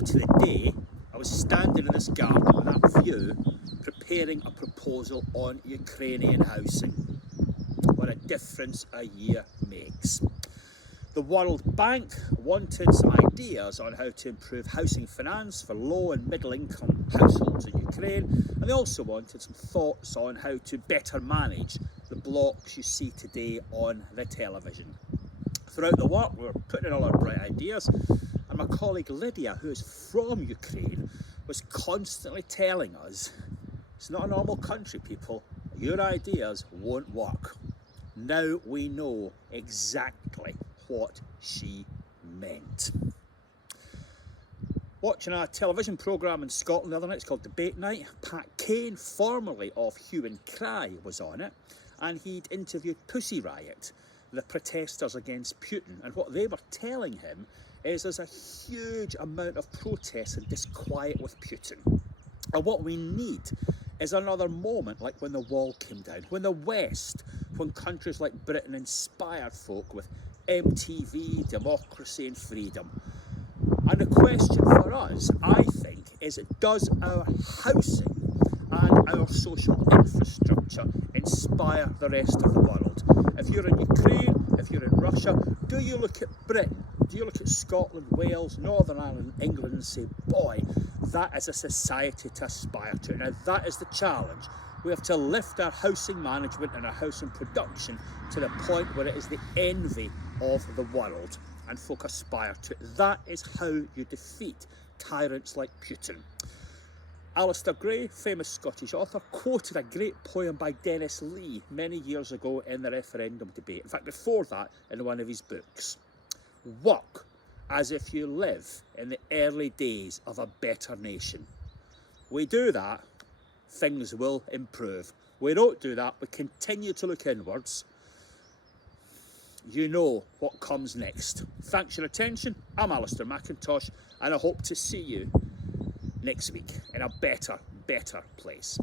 to the day I was standing in this garden with that view, preparing a proposal on Ukrainian housing. What a difference a year makes. The World Bank wanted some ideas on how to improve housing finance for low and middle income households in Ukraine, and they also wanted some thoughts on how to better manage the blocks you see today on the television. Throughout the work, we were putting in all our bright ideas, and my colleague Lydia, who is from Ukraine, was constantly telling us, it's not a normal country, people, your ideas won't work. Now we know exactly what she meant. Watching a television programme in Scotland the other night, it's called Debate Night. Pat Kane, formerly of Hue and Cry, was on it, and he'd interviewed Pussy Riot, the protesters against Putin, and what they were telling him is there's a huge amount of protests and disquiet with Putin. And what we need is another moment like when the wall came down, when the West, when countries like Britain inspired folk with MTV, democracy and freedom. And the question for us, I think, is does our housing and our social infrastructure inspire the rest of the world? If you're in Ukraine, if you're in Russia, do you look at Britain, do you look at Scotland, Wales, Northern Ireland, England and say, boy, that is a society to aspire to? Now that is the challenge. We have to lift our housing management and our housing production to the point where it is the envy of the world, and folk aspire to it. That is how you defeat tyrants like Putin. Alistair, famous Scottish author, quoted a great poem by Dennis Lee many years ago in the referendum debate. In fact, before that, in one of his books. Work as if you live in the early days of a better nation. We do that, things will improve. We don't do that, we continue to look inwards. You know what comes next. Thanks for your attention. I'm Alistair McIntosh, and I hope to see you next week in a better place.